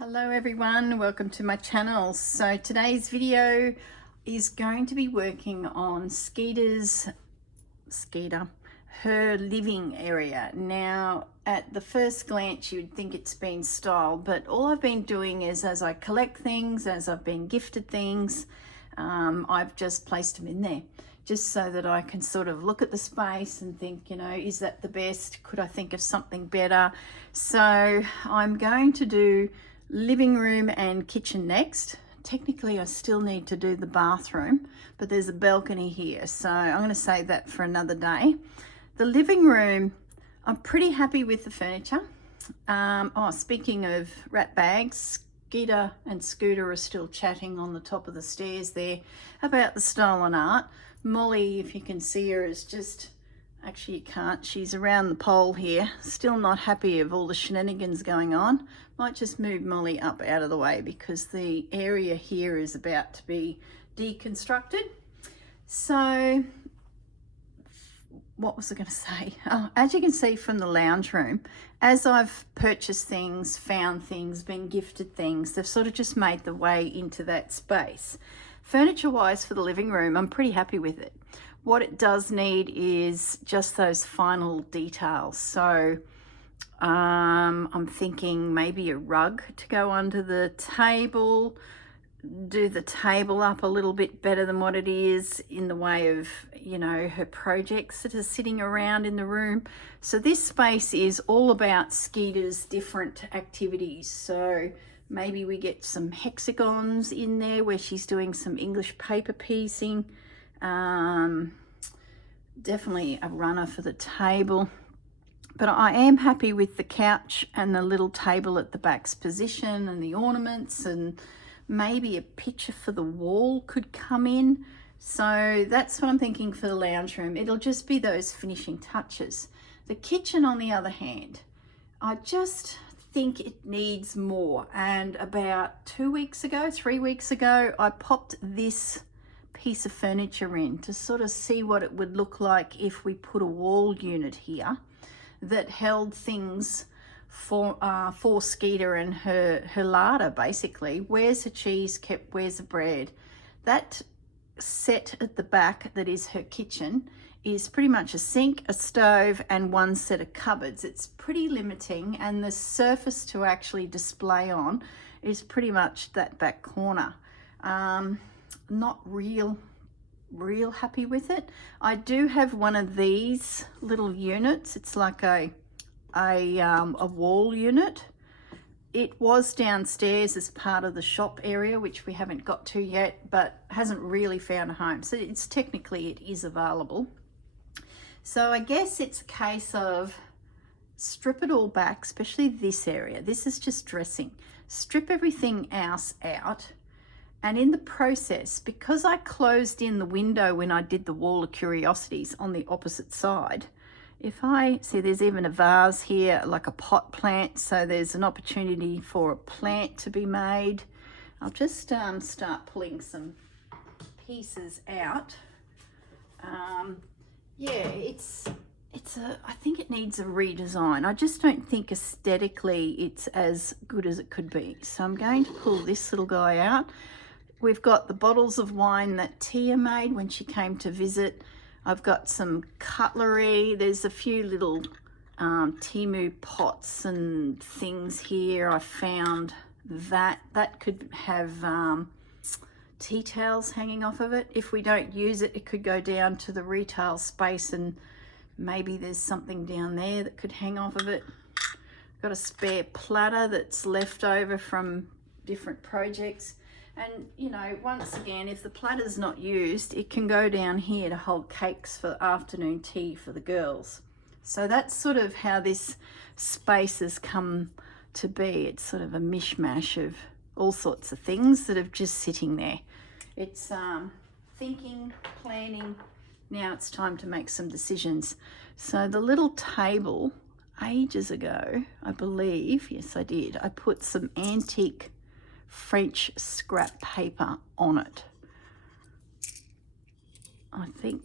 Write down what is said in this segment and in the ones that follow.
Hello everyone, welcome to my channel. So today's video is going to be working on Skeeter, her living area. Now at the first glance you'd think it's been styled, but all I've been doing is as I collect things, as I've been gifted things, I've just placed them in there just so that I can sort of look at the space and think, you know, is that the best? Could I think of something better? So I'm going to do living room and kitchen next. Technically I still need to do the bathroom, but there's a balcony here, so I'm going to save that for another day. The living room, I'm pretty happy with the furniture. Speaking of rat bags, Skeeter and Scooter are still chatting on the top of the stairs there about the stolen art. Molly, if you can see her, is just, actually you can't, she's around the pole here, still not happy of all the shenanigans going on. Might just move Molly up out of the way because the area here is about to be deconstructed. So what was I going to say? Oh, as you can see from the lounge room, as I've purchased things, found things, been gifted things, they've sort of just made the way into that space. Furniture wise for the living room, I'm pretty happy with it. What it does need is just those final details. So I'm thinking maybe a rug to go under the table, do the table up a little bit better than what it is in the way of, you know, her projects that are sitting around in the room. So this space is all about Skeeter's different activities. So maybe we get some hexagons in there where she's doing some English paper piecing. Definitely a runner for the table. But I am happy with the couch and the little table at the back's position and the ornaments, and maybe a picture for the wall could come in. So that's what I'm thinking for the lounge room. It'll just be those finishing touches. The kitchen, on the other hand, I just think it needs more. And about 3 weeks ago, I popped this piece of furniture in to sort of see what it would look like if we put a wall unit here that held things for Skeeter and her larder, basically. Where's the cheese kept, where's the bread? That set at the back that is her kitchen is pretty much a sink, a stove, and one set of cupboards. It's pretty limiting, and the surface to actually display on is pretty much that back corner. Not real happy with it. I do have one of these little units. It's like a wall unit. It was downstairs as part of the shop area, which we haven't got to yet, but hasn't really found a home. So it's technically, it is available. So I guess it's a case of strip it all back, especially this area. This is just dressing. Strip everything else out. And in the process, because I closed in the window when I did the wall of curiosities on the opposite side, if I see, there's even a vase here, like a pot plant, so there's an opportunity for a plant to be made. I'll just start pulling some pieces out. Yeah, I think it needs a redesign. I just don't think aesthetically it's as good as it could be. So I'm going to pull this little guy out. We've got the bottles of wine that Tia made when she came to visit. I've got some cutlery. There's a few little Timu pots and things here. I found that could have tea towels hanging off of it. If we don't use it, it could go down to the retail space, and maybe there's something down there that could hang off of it. Got a spare platter that's left over from different projects. And, you know, once again, if the platter's not used, it can go down here to hold cakes for afternoon tea for the girls. So that's sort of how this space has come to be. It's sort of a mishmash of all sorts of things that are just sitting there. It's thinking, planning. Now it's time to make some decisions. So the little table, ages ago, I believe, yes I did, I put some antique French scrap paper on it. I think,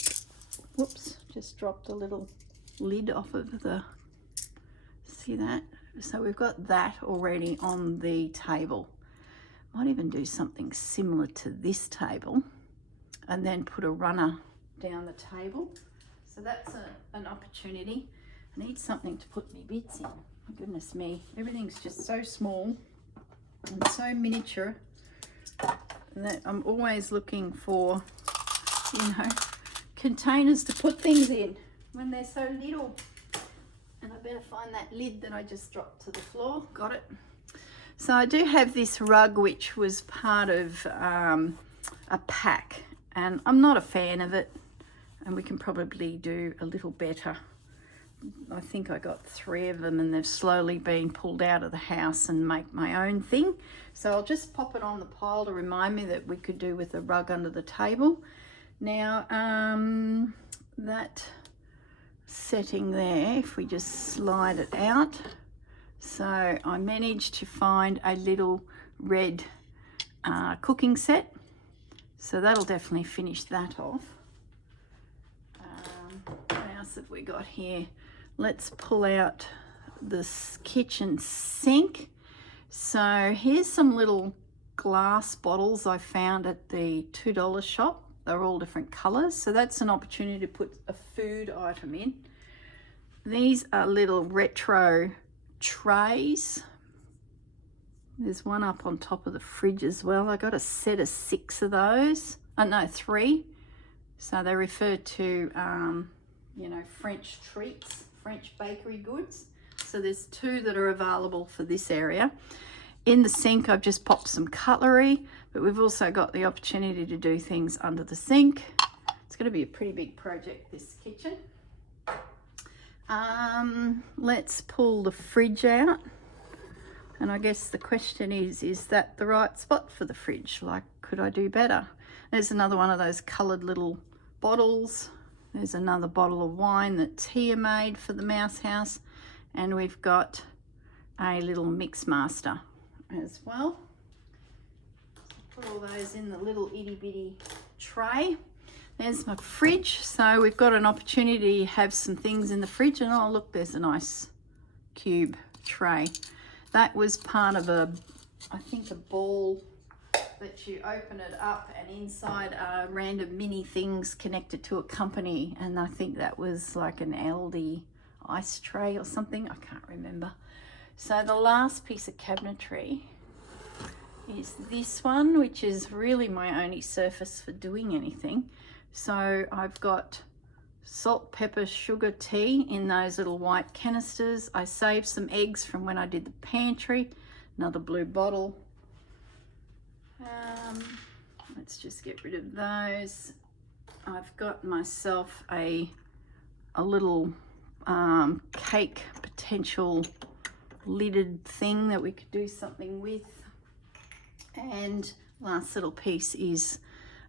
whoops, just dropped a little lid off of the, see that? So we've got that already on the table. Might even do something similar to this table and then put a runner down the table. So that's an opportunity. I need something to put my bits in. My goodness me, everything's just so small and so miniature that I'm always looking for, you know, containers to put things in when they're so little. And I better find that lid that I just dropped to the floor. Got it. So I do have this rug, which was part of a pack, and I'm not a fan of it, and we can probably do a little better. I think I got 3 of them, and they've slowly been pulled out of the house and make my own thing. So I'll just pop it on the pile to remind me that we could do with a rug under the table. Now, that setting there, if we just slide it out. So I managed to find a little red cooking set. So that'll definitely finish that off. What else have we got here? Let's pull out this kitchen sink. So here's some little glass bottles I found at the $2 shop. They're all different colors. So that's an opportunity to put a food item in. These are little retro trays. There's one up on top of the fridge as well. I got a set of 6 of those. No, 3. So they refer to, you know, French treats, French bakery goods. So there's 2 that are available for this area. In the sink, I've just popped some cutlery, but we've also got the opportunity to do things under the sink. It's going to be a pretty big project, this kitchen. Let's pull the fridge out. And I guess the question is that the right spot for the fridge? Like, could I do better? There's another one of those coloured little bottles. There's another bottle of wine that Tia made for the mouse house. And we've got a little mix master as well. Put all those in the little itty bitty tray. There's my fridge. So we've got an opportunity to have some things in the fridge. And oh, look, there's a nice cube tray. That was part of I think a ball that you open it up, and inside are random mini things connected to a company. And I think that was like an Aldi ice tray or something. I can't remember. So the last piece of cabinetry is this one, which is really my only surface for doing anything. So I've got salt, pepper, sugar, tea in those little white canisters. I saved some eggs from when I did the pantry. Another blue bottle. Let's just get rid of those. I've got myself a little cake potential lidded thing that we could do something with. And last little piece is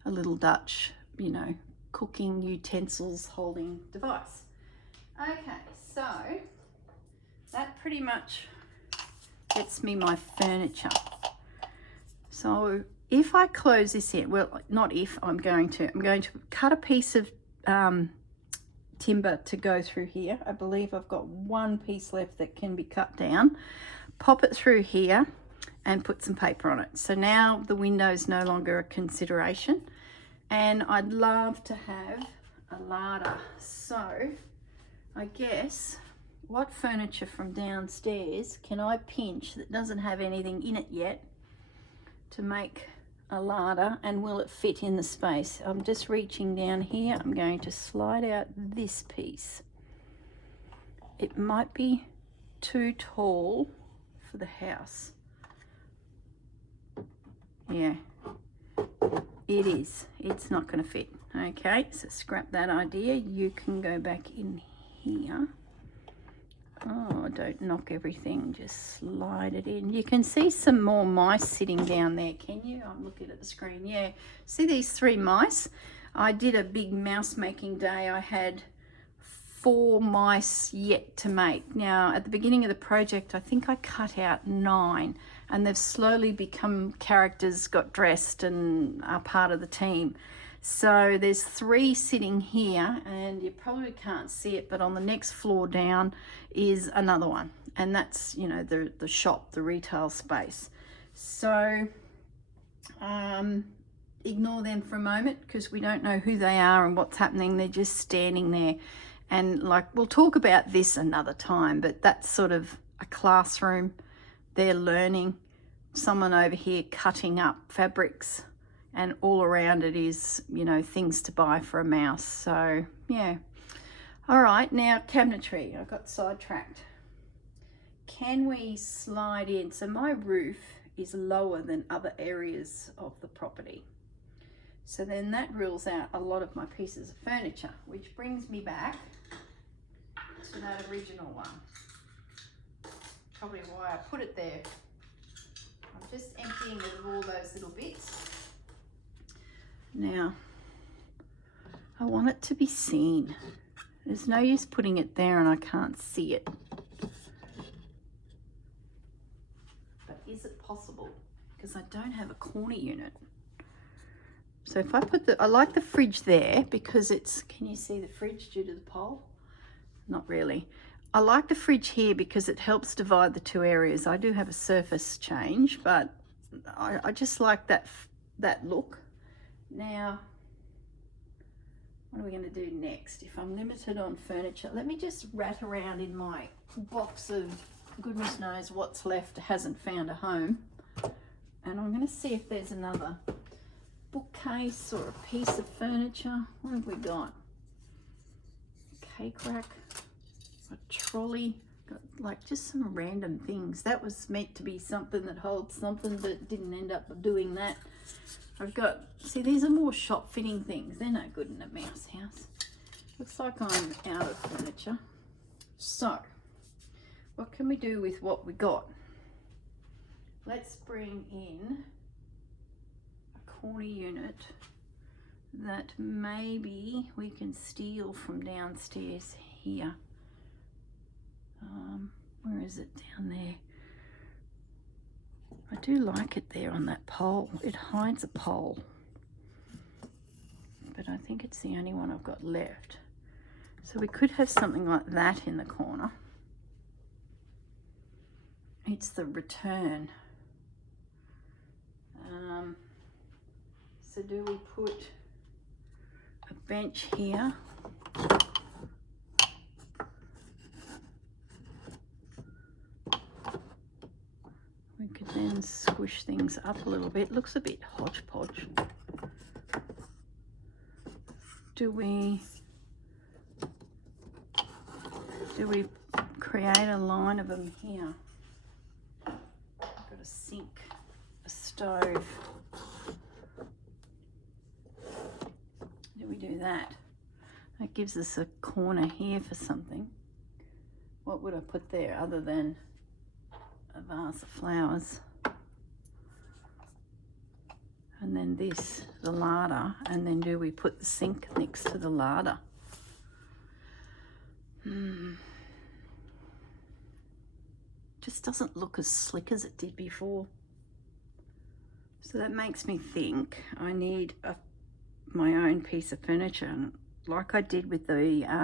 a little Dutch, you know, cooking utensils holding device. Okay, so that pretty much gets me my furniture. So if I close this in, well, not if, I'm going to cut a piece of timber to go through here. I believe I've got 1 piece left that can be cut down. Pop it through here and put some paper on it. So now the window is no longer a consideration. And I'd love to have a larder. So I guess, what furniture from downstairs can I pinch that doesn't have anything in it yet to make a larder, and will it fit in the space? I'm just reaching down here. I'm going to slide out this piece. It might be too tall for the house. Yeah. It is. It's not going to fit. Okay, so scrap that idea. You can go back in here. Oh, don't knock everything. Just slide it in. You can see some more mice sitting down there, can you? I'm looking at the screen. Yeah. See these 3 mice? I did a big mouse making day. I had 4 mice yet to make. Now, at the beginning of the project, I think I cut out 9. And they've slowly become characters, got dressed, and are part of the team. So there's 3 sitting here, and you probably can't see it, but on the next floor down is another one. and that's, you know, the shop, the retail space. So ignore them for a moment, because we don't know who they are and what's happening. They're just standing there. And like, we'll talk about this another time, but that's sort of a classroom. They're learning. Someone over here cutting up fabrics, and all around it is, you know, things to buy for a mouse. So yeah. All right, now cabinetry. I got sidetracked. Can we slide in? So my roof is lower than other areas of the property. So then that rules out a lot of my pieces of furniture, which brings me back to that original one. Probably why I put it there. I'm just emptying it of all those little bits. Now, I want it to be seen. There's no use putting it there and I can't see it. But is it possible? Because I don't have a corner unit. So if I put I like the fridge there because it's, can you see the fridge due to the pole? Not really. I like the fridge here because it helps divide the two areas. I do have a surface change, but I just like that look. Now, what are we going to do next? If I'm limited on furniture, let me just rat around in my box of goodness knows what's left, hasn't found a home. And I'm going to see if there's another bookcase or a piece of furniture. What have we got? Cake rack, a trolley, got like just some random things. That was meant to be something that holds something, but didn't end up doing that. I've got, see, these are more shop fitting things. They're no good in a mouse house. Looks like I'm out of furniture. So, what can we do with what we got? Let's bring in a corner unit that maybe we can steal from downstairs here. Where is it? Down there. I do like it there on that pole. It hides a pole. But I think it's the only one I've got left. So we could have something like that in the corner. It's the return. So do we put a bench here? We could then squish things up a little bit. Looks a bit hodgepodge. Do we create a line of them here? I've got a sink, a stove. Do we do that? That gives us a corner here for something. What would I put there other than a vase of flowers? And then this, the larder, and then do we put the sink next to the larder? Just doesn't look as slick as it did before. So that makes me think I need my own piece of furniture, and like I did with the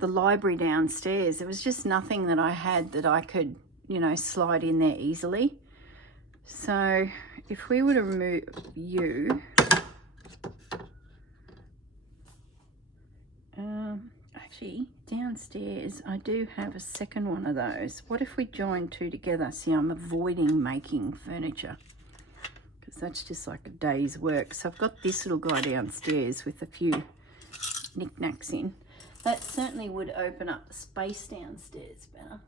library downstairs. There was just nothing that I had that I could, you know, slide in there easily. So if we were to remove you, actually downstairs I do have a second one of those. What if we join two together? See, I'm avoiding making furniture because that's just like a day's work. So I've got this little guy downstairs with a few knickknacks in. That certainly would open up the space downstairs better.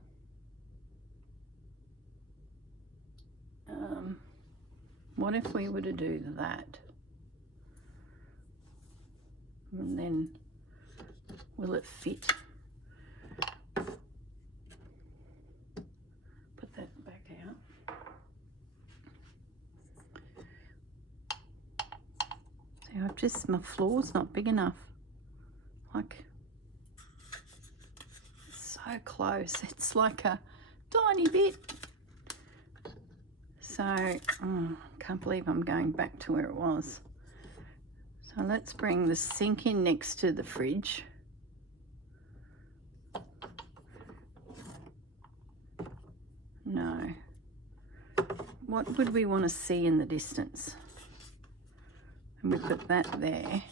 What if we were to do that? And then will it fit? Put that back out. See, I've just, my floor's not big enough. Like, so close. It's like a tiny bit. So, I can't believe I'm going back to where it was. So let's bring the sink in next to the fridge. No. What would we want to see in the distance? And we put that there.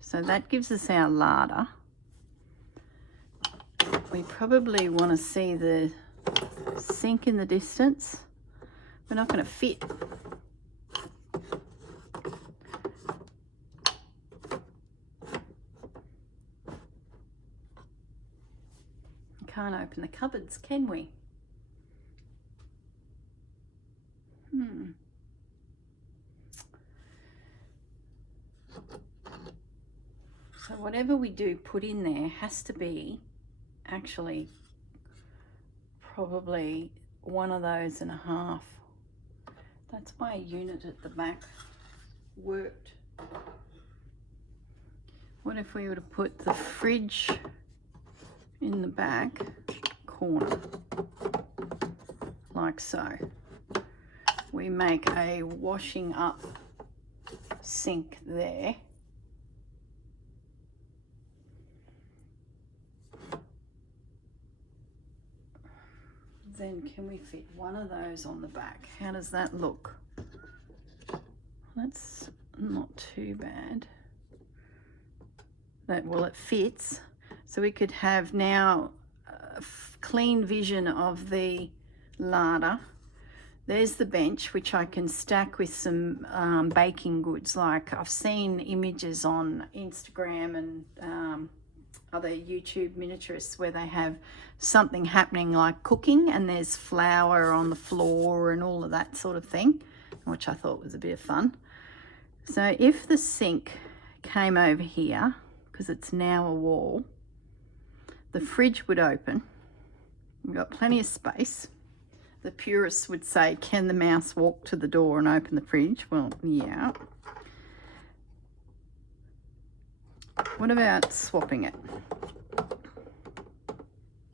So that gives us our larder. We probably want to see the sink in the distance. We're not going to fit. Can't open the cupboards, can we? So whatever we do put in there has to be actually probably 1.5 those. That's why a unit at the back worked. What if we were to put the fridge in the back corner, like so? We make a washing up sink there. Then can we fit one of those on the back? How does that look? That's not too bad. Well, it fits. So we could have now a clean vision of the larder. There's the bench, which I can stack with some baking goods. Like I've seen images on Instagram and other YouTube miniaturists where they have something happening like cooking and there's flour on the floor and all of that sort of thing, which I thought was a bit of fun. So if the sink came over here, because it's now a wall, the fridge would open. We've got plenty of space. The purists would say, can the mouse walk to the door and open the fridge? Well, yeah. What about swapping it?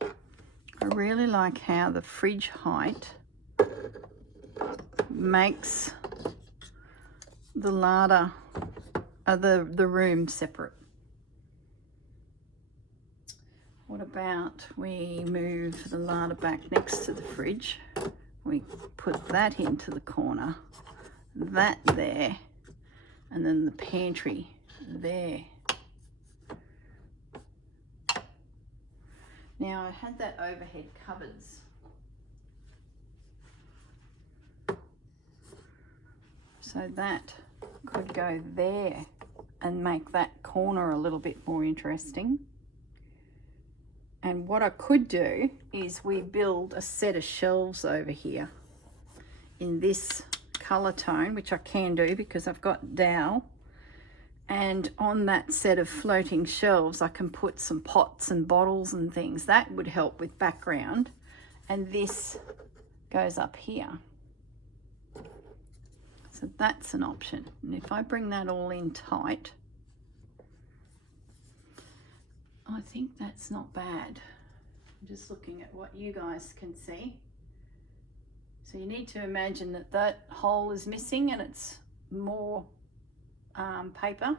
I really like how the fridge height makes the larder, the room separate. What about we move the larder back next to the fridge? We put that into the corner, that there, and then the pantry there. Now I had that overhead cupboards. So that could go there and make that corner a little bit more interesting. And what I could do is we build a set of shelves over here in this colour tone, which I can do because I've got dowel. And on that set of floating shelves, I can put some pots and bottles and things. That would help with background. And this goes up here. So that's an option. And if I bring that all in tight, I think that's not bad. I'm just looking at what you guys can see. So you need to imagine that that hole is missing and it's more paper.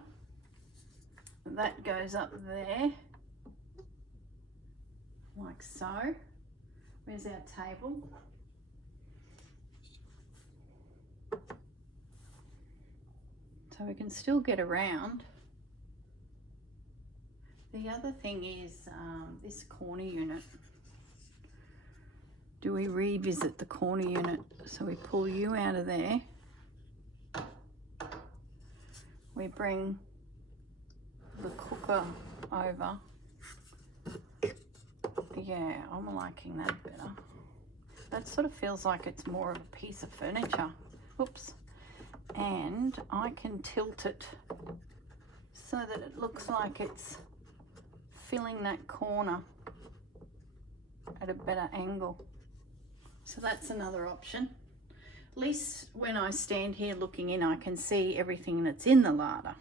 That goes up there, like so. Where's our table? So we can still get around. The other thing is this corner unit. Do we revisit the corner unit? So we pull you out of there. We bring the cooker over. Yeah, I'm liking that better. That sort of feels like it's more of a piece of furniture. Oops. And I can tilt it so that it looks like it's filling that corner at a better angle. So that's another option. At least when I stand here looking in, I can see everything that's in the larder.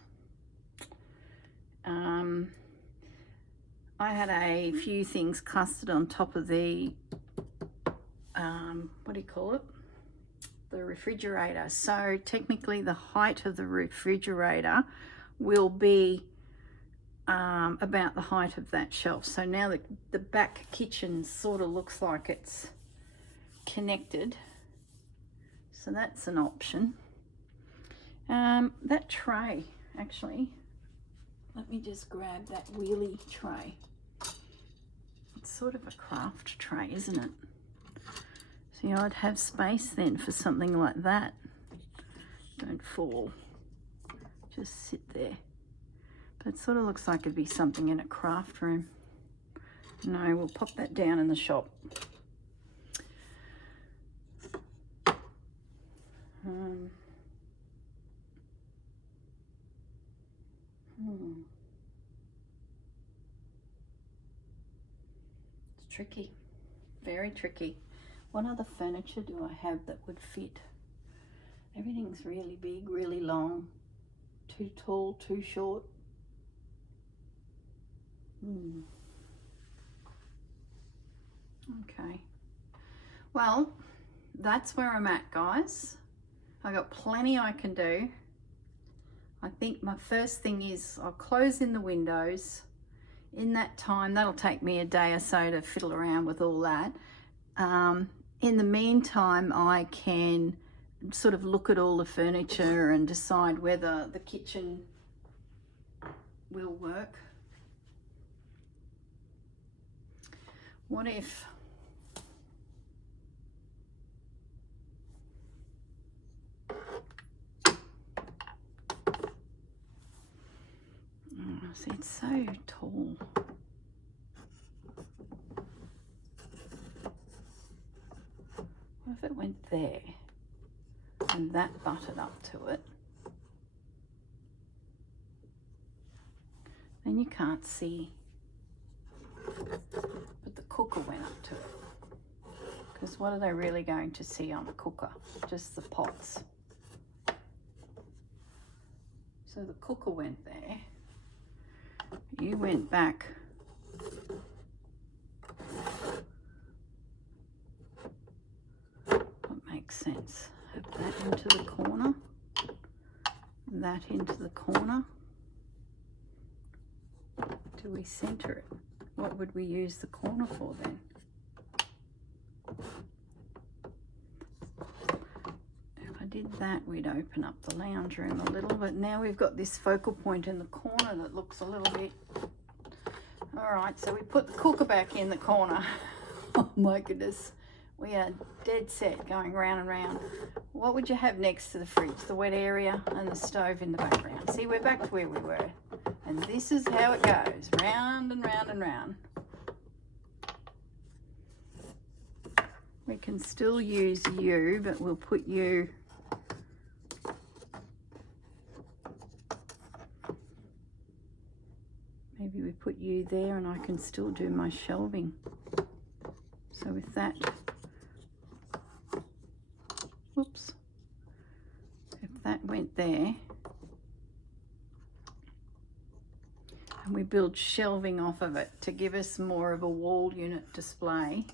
I had a few things clustered on top of the, what do you call it? The refrigerator. So technically the height of the refrigerator will be about the height of that shelf. So now the back kitchen sort of looks like it's connected, so that's an option. That tray, actually, let me just grab that wheelie tray. It's sort of a craft tray, isn't it? See, I'd have space then for something like that. Don't fall, just sit there. But it sort of looks like it'd be something in a craft room. No, we'll pop that down in the shop. It's tricky, very tricky. What other furniture do I have that would fit? Everything's really big, really long, too tall, too short. Okay, well, that's where I'm at, guys. I got plenty I can do. I think my first thing is I'll close in the windows. In that time, that'll take me a day or so to fiddle around with all that. In the meantime, I can sort of look at all the furniture and decide whether the kitchen will work. What if see, it's so tall. What if it went there and that butted up to it? Then you can't see, but the cooker went up to it. Because what are they really going to see on the cooker? Just the pots. So the cooker went there. You went back. What makes sense? Have that into the corner, that into the corner. Do we center it? What would we use the corner for then? If I did that, we'd open up the lounge room a little, but now we've got this focal point in the corner that looks a little bit... All right, so we put the cooker back in the corner. Oh my goodness, we are dead set going round and round. What would you have next to the fridge? The wet area and the stove in the background. See, we're back to where we were. And this is how it goes, round and round and round. We can still use you, but we'll put you... Maybe we put you there and I can still do my shelving. So with that, whoops, if that went there, and we build shelving off of it to give us more of a wall unit display,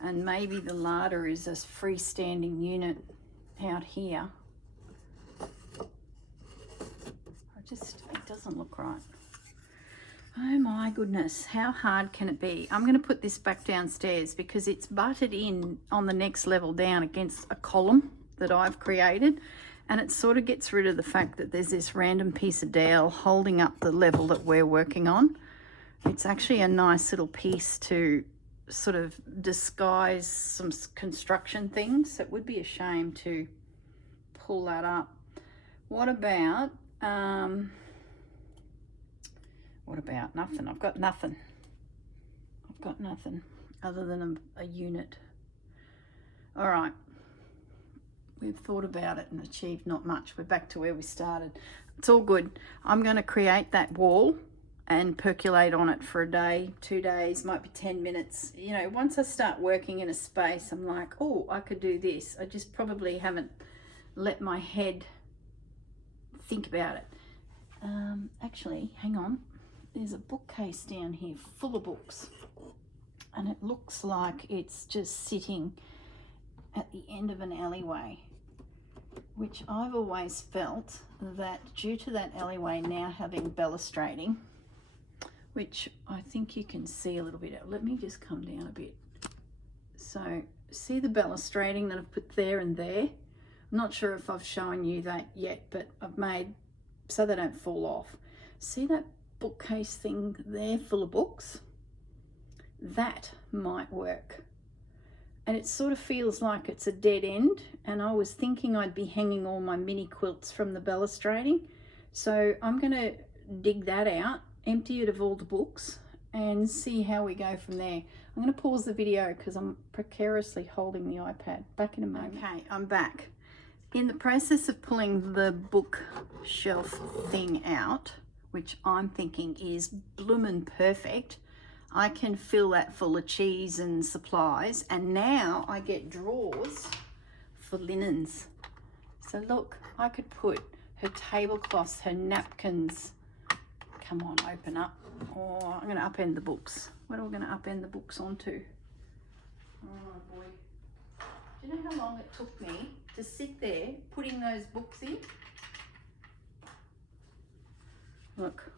and maybe the larder is a freestanding unit out here. It doesn't look right. Oh my goodness, how hard can it be? I'm going to put this back downstairs because it's butted in on the next level down against a column that I've created, and it sort of gets rid of the fact that there's this random piece of dowel holding up the level that we're working on. It's actually a nice little piece to sort of disguise some construction things. It would be a shame to pull that up. What about nothing? I've got nothing. I've got nothing other than a unit. All right. We've thought about it and achieved not much. We're back to where we started. It's all good. I'm going to create that wall and percolate on it for a day, 2 days, might be 10 minutes. You know, once I start working in a space, I'm like, oh, I could do this. I just probably haven't let my head think about it. Actually, hang on. There's a bookcase down here full of books, and it looks like it's just sitting at the end of an alleyway, which I've always felt that due to that alleyway now having balustrading, which I think you can see a little bit. Let me just come down a bit So see the balustrading that I've put there and there? I'm not sure if I've shown you that yet, but I've made so they don't fall off. See that bookcase thing there full of books? That might work. And it sort of feels like it's a dead end, and I was thinking I'd be hanging all my mini quilts from the balustrading. So I'm going to dig that out, empty it of all the books, and see how we go from there. I'm going to pause the video because I'm precariously holding the iPad. Back in a moment. Okay, I'm back. In the process of pulling the bookshelf thing out, which I'm thinking is bloomin' perfect, I can fill that full of cheese and supplies, and now I get drawers for linens. So look, I could put her tablecloths, her napkins. Come on, open up. Oh, I'm going to upend the books. What are we going to upend the books onto? Oh boy. Do you know how long it took me to sit there putting those books in? Look.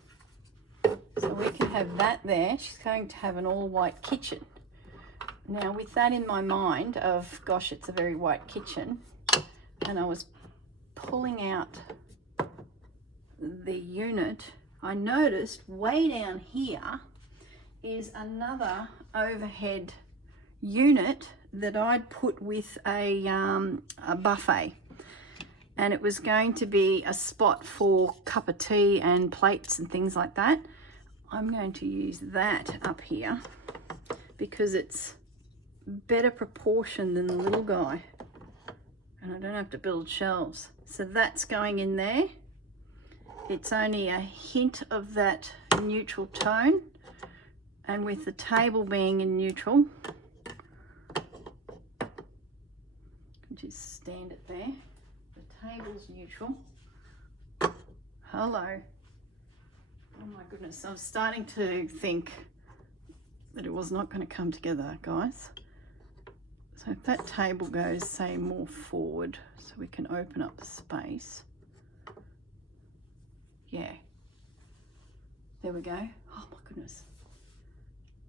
So we can have that there. She's going to have an all white kitchen. Now with that in my mind of, gosh, it's a very white kitchen, and I was pulling out the unit, I noticed way down here is another overhead unit that I'd put with a buffet, and it was going to be a spot for cup of tea and plates and things like that. I'm going to use that up here because it's better proportion than the little guy, and I don't have to build shelves. So that's going in there. It's only a hint of that neutral tone, and with the table being in neutral, just stand it there. The table's neutral. Hello. Oh my goodness, I was starting to think that it was not going to come together, guys. So if that table goes, say, more forward, so we can open up the space. Yeah. There we go. Oh my goodness.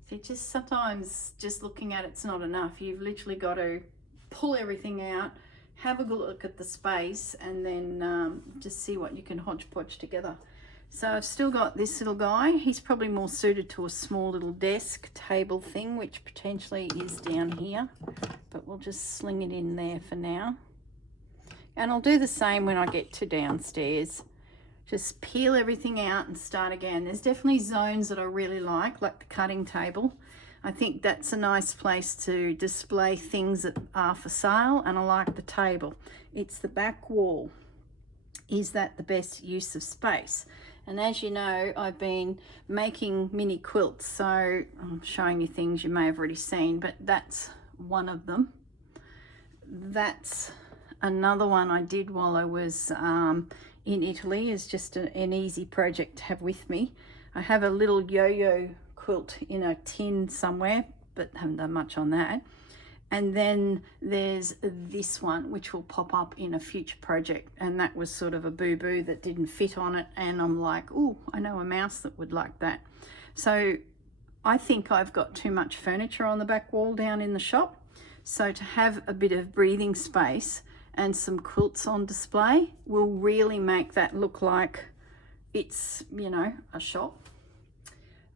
See, just sometimes just looking at it's not enough. You've literally got to pull everything out, have a good look at the space, and then just see what you can hodgepodge together. So I've still got this little guy. He's probably more suited to a small little desk table thing, which potentially is down here, but we'll just sling it in there for now. And I'll do the same when I get to downstairs. Just peel everything out and start again. There's definitely zones that I really like the cutting table. I think that's a nice place to display things that are for sale, and I like the table. It's the back wall. Is that the best use of space? And as you know, I've been making mini quilts, so I'm showing you things you may have already seen, but that's one of them. That's another one I did while I was in Italy. Is just an easy project to have with me. I have a little yo-yo quilt in a tin somewhere, but haven't done much on that. And then there's this one, which will pop up in a future project. And that was sort of a boo-boo that didn't fit on it. And I'm like, oh, I know a mouse that would like that. So I think I've got too much furniture on the back wall down in the shop. So to have a bit of breathing space and some quilts on display will really make that look like it's, you know, a shop.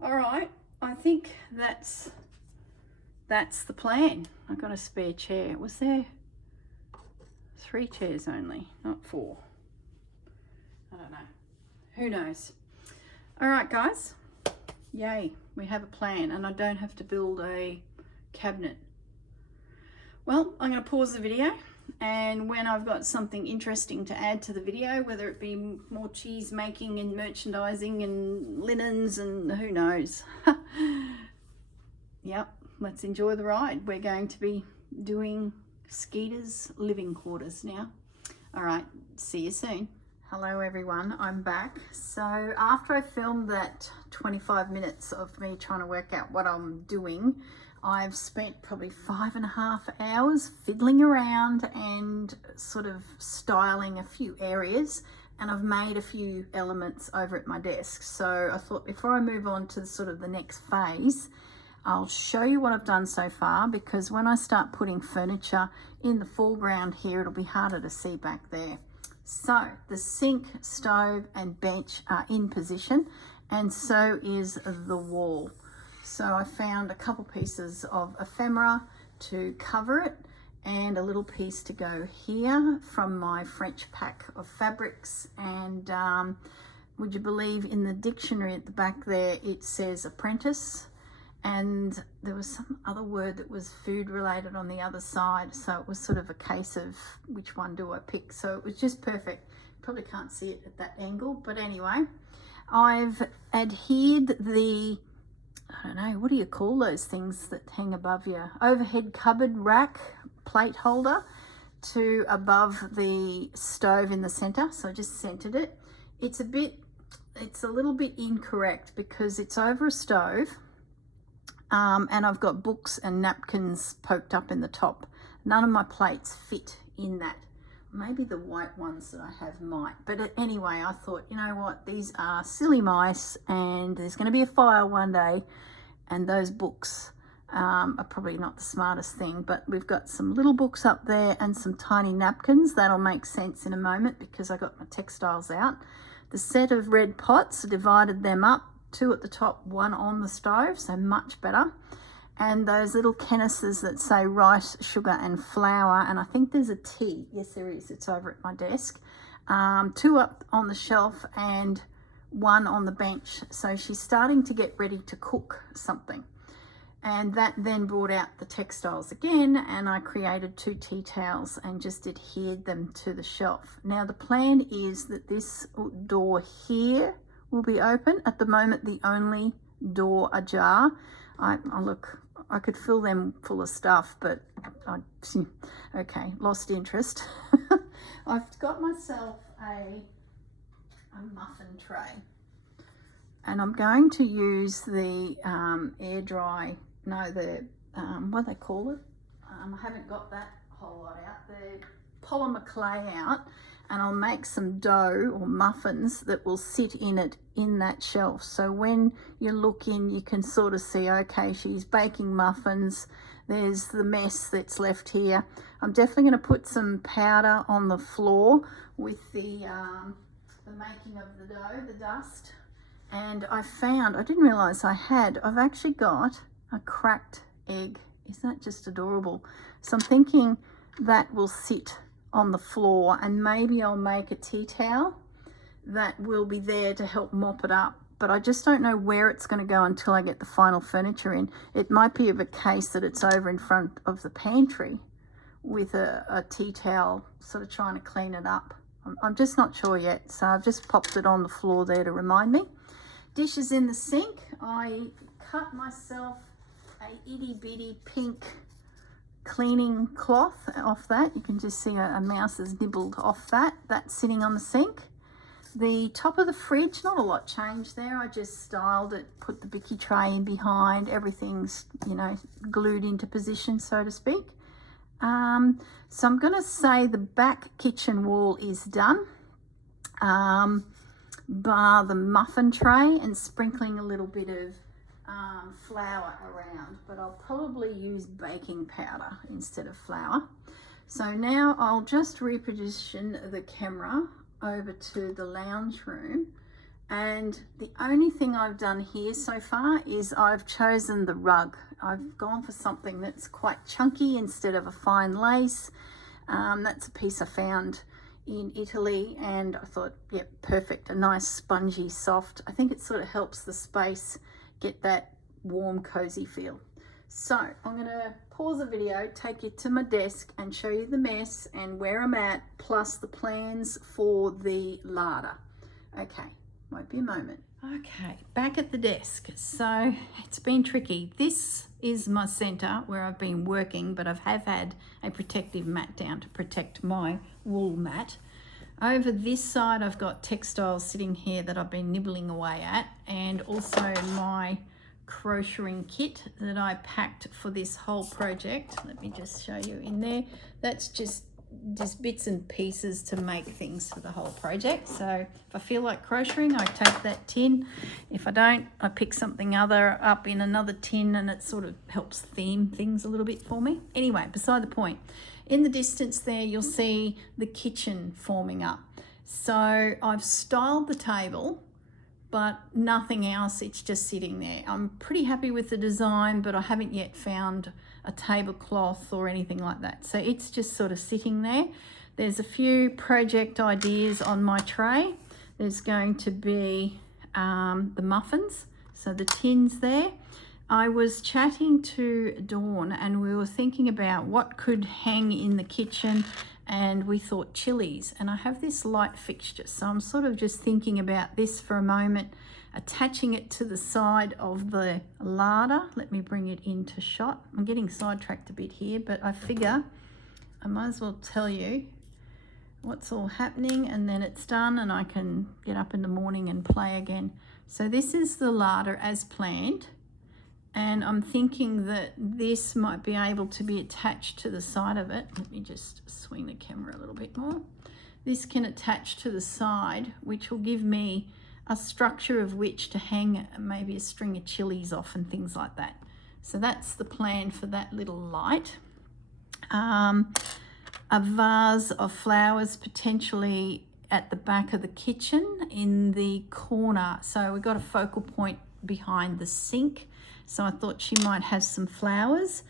All right, I think that's the plan. I got a spare chair. Was there 3 chairs only, not 4? I don't know. Who knows? All right, guys. Yay, we have a plan, and I don't have to build a cabinet. Well, I'm going to pause the video, and when I've got something interesting to add to the video, whether it be more cheese making and merchandising and linens and who knows. Yep. Let's enjoy the ride. We're going to be doing Skeeter's living quarters now. All right, see you soon. Hello everyone, I'm back. So after I filmed that 25 minutes of me trying to work out what I'm doing, I've spent probably 5.5 hours fiddling around and sort of styling a few areas, and I've made a few elements over at my desk. So I thought before I move on to sort of the next phase, I'll show you what I've done so far, because when I start putting furniture in the foreground here, it'll be harder to see back there. So the sink, stove and bench are in position, and so is the wall. So I found a couple pieces of ephemera to cover it, and a little piece to go here from my French pack of fabrics. And would you believe, in the dictionary at the back there it says apprentice, and there was some other word that was food related on the other side, so it was sort of a case of which one do I pick. So it was just perfect. Probably can't see it at that angle, but anyway, I've adhered the, I don't know, what do you call those things that hang above your overhead cupboard rack plate holder, to above the stove in the center. So I just centered it. It's a little bit incorrect because it's over a stove, and I've got books and napkins poked up in the top. None of my plates fit in that. Maybe the white ones that I have might, but anyway, I thought, you know what, these are silly mice and there's going to be a fire one day, and those books are probably not the smartest thing. But we've got some little books up there and some tiny napkins. That'll make sense in a moment because I got my textiles out. The set of red pots, divided them up, 2 at the top, 1 on the stove, so much better. And those little canisters that say rice, sugar and flour, and I think there's a tea. Yes, there is. It's over at my desk. 2 up on the shelf and 1 on the bench. So she's starting to get ready to cook something. And that then brought out the textiles again, and I created 2 tea towels and just adhered them to the shelf. Now the plan is that this door here will be open. At the moment, the only door ajar. I could fill them full of stuff, but okay, lost interest. I've got myself a muffin tray, and I'm going to use the air dry, no, the what do they call it? I haven't got that whole lot out. The polymer clay out, and I'll make some dough or muffins that will sit in it in that shelf. So when you look in, you can sort of see, okay, she's baking muffins. There's the mess that's left here. I'm definitely going to put some powder on the floor with the making of the dough, the dust. And I found, I didn't realize I've actually got a cracked egg. Isn't that just adorable? So I'm thinking that will sit on the floor, and maybe I'll make a tea towel that will be there to help mop it up. But I just don't know where it's going to go until I get the final furniture in. It might be of a case that it's over in front of the pantry with a tea towel, sort of trying to clean it up. I'm just not sure yet, so I've just popped it on the floor there to remind me. Dishes in the sink. I cut myself a itty bitty pink cleaning cloth off that. You can just see a mouse has nibbled off that. That's sitting on the sink. The top of the fridge, not a lot changed there. I just styled it, put the Bicky tray in behind. Everything's, you know, glued into position, so to speak. So I'm going to say the back kitchen wall is done, bar the muffin tray and sprinkling a little bit of flour around, but I'll probably use baking powder instead of flour. So now I'll just reposition the camera over to the lounge room, and the only thing I've done here so far is I've chosen the rug. I've gone for something that's quite chunky instead of a fine lace. That's a piece I found in Italy, and I thought, yep, perfect, a nice spongy soft. I think it sort of helps the space get that warm cozy feel. So I'm going to pause the video, take you to my desk and show you the mess and where I'm at, plus the plans for the larder. Okay, won't be a moment. Okay, back at the desk. So it's been tricky. This is my center where I've been working, but I have had a protective mat down to protect my wool mat. Over this side, I've got textiles sitting here that I've been nibbling away at, and also my crocheting kit that I packed for this whole project. Let me just show you in there. That's just just bits and pieces to make things for the whole project. So if I feel like crocheting, I take that tin. If I don't, I pick something other up in another tin, and it sort of helps theme things a little bit for me. Anyway, beside the point. In the distance there, you'll see the kitchen forming up. So I've styled the table, but nothing else. It's just sitting there. I'm pretty happy with the design, but I haven't yet found a tablecloth or anything like that. So it's just sort of sitting there. There's a few project ideas on my tray. There's going to be the muffins, so the tins there. I was chatting to Dawn and we were thinking about what could hang in the kitchen, and we thought chilies. And I have this light fixture, so I'm sort of just thinking about this for a moment, attaching it to the side of the larder. Let me bring it into shot. I'm getting sidetracked a bit here, but I figure I might as well tell you what's all happening, and then it's done and I can get up in the morning and play again. So this is the larder as planned, and I'm thinking that this might be able to be attached to the side of it. Let me just swing the camera a little bit more. This can attach to the side, which will give me a structure of which to hang maybe a string of chilies off and things like that. So that's the plan for that little light. A vase of flowers potentially at the back of the kitchen in the corner. So we've got a focal point behind the sink. So I thought she might have some flowers.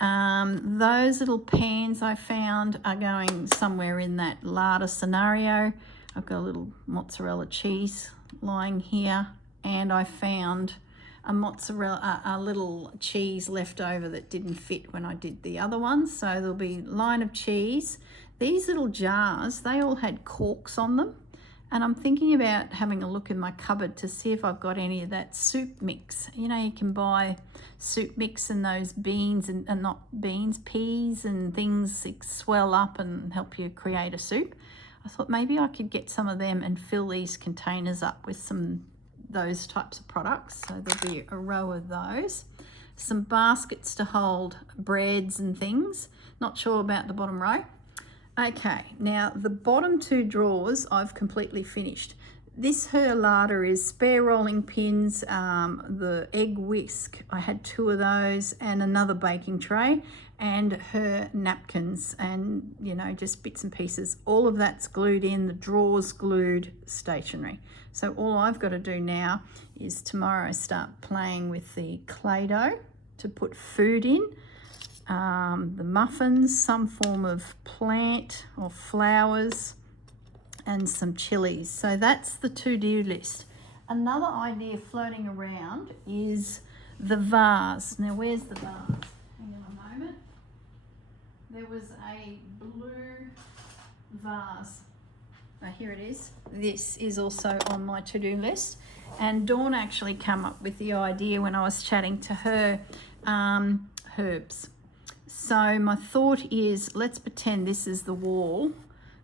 Those little pans I found are going somewhere in that larder scenario. I've got a little mozzarella cheese lying here, and I found a little cheese left over that didn't fit when I did the other one. So there'll be line of cheese. These little jars, they all had corks on them. And I'm thinking about having a look in my cupboard to see if I've got any of that soup mix. You know, you can buy soup mix and those beans and not beans, peas and things swell up and help you create a soup. I thought maybe I could get some of them and fill these containers up with those types of products. So there'll be a row of those. Some baskets to hold breads and things. Not sure about the bottom row. Okay, now the bottom two drawers I've completely finished. This her larder is spare rolling pins, the egg whisk, I had 2 of those, and another baking tray, and her napkins, and you know, just bits and pieces. All of that's glued in, the drawers glued stationary. So all I've got to do now is tomorrow start playing with the clay dough to put food in. The muffins, some form of plant or flowers, and some chilies. So that's the to-do list. Another idea floating around is the vase. Now where's the vase? Hang on a moment. There was a blue vase. Here it is. This is also on my to-do list. And Dawn actually came up with the idea when I was chatting to her, herbs. So my thought is, let's pretend this is the wall